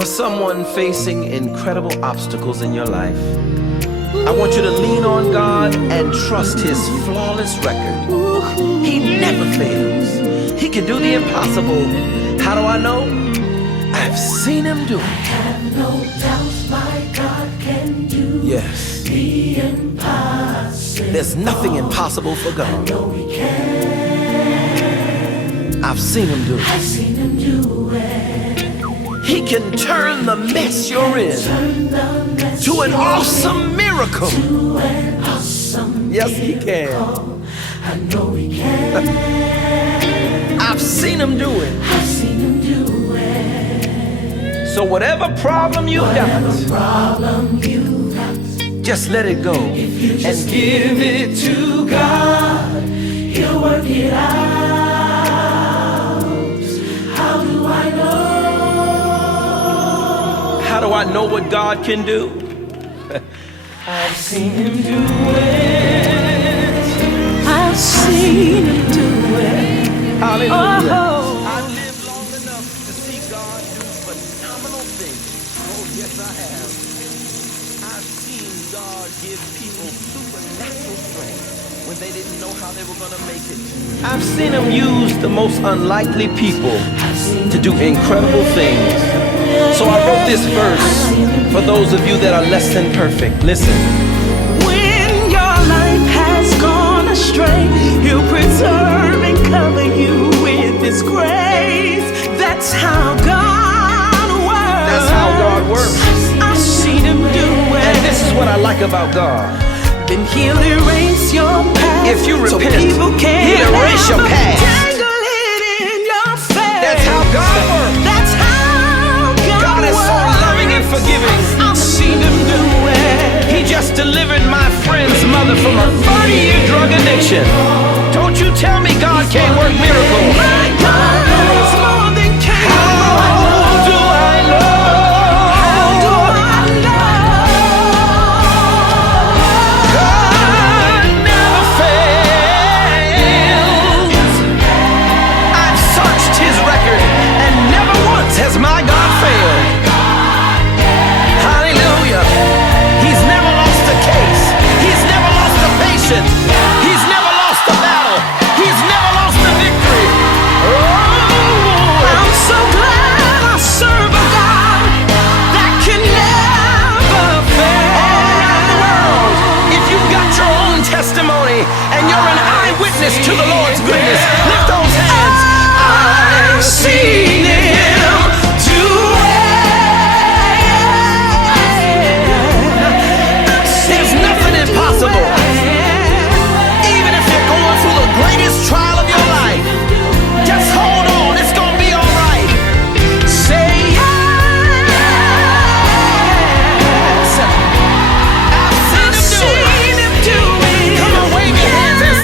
For someone facing incredible obstacles in your life, I want you to lean on God and trust His flawless record. He never fails. He can do the impossible. How do I know? I've seen Him do it. I have no doubts my God can do the impossible. There's nothing impossible for God. I know He can. I've seen Him do it. I've seen Him do it. He can turn the mess you're in to an awesome miracle. Yes, He can. I know He can. I've seen Him do it. I've seen Him do it. So whatever problem you got, just let it go And give it to God. He'll work it out. How do I know? How do I know what God can do? I've seen Him do it. I've seen Him do it. Hallelujah. Oh. I've lived long enough to see God do phenomenal things. Oh, yes, I have. I've seen God give people supernatural strength when they didn't know how they were going to make it. I've seen Him use the most unlikely people to do incredible things. So I wrote this verse for those of you that are less than perfect. Listen. When your life has gone astray, He'll preserve and cover you with His grace. That's how God works. That's how God works. I've seen Him do it. And this is what I like about God. Then He'll erase your past. If you so repent, people can't He'll erase your past. tangle it in your face. That's how God works. That's how God is so loving and forgiving. I've seen Him do it. He just delivered my friend's mother from a 30-year drug addiction. Don't you tell me God can't work miracles. My God is more than capable. How do I know? How do I know? God never fails. I've searched His record and never once has my God failed. Hallelujah. He's never lost a case. He's never lost a patient. He's never lost a battle. He's never lost a victory. Oh, I'm so glad I serve a God that can never fail. all around the world, if you've got your own testimony and you're an eyewitness to the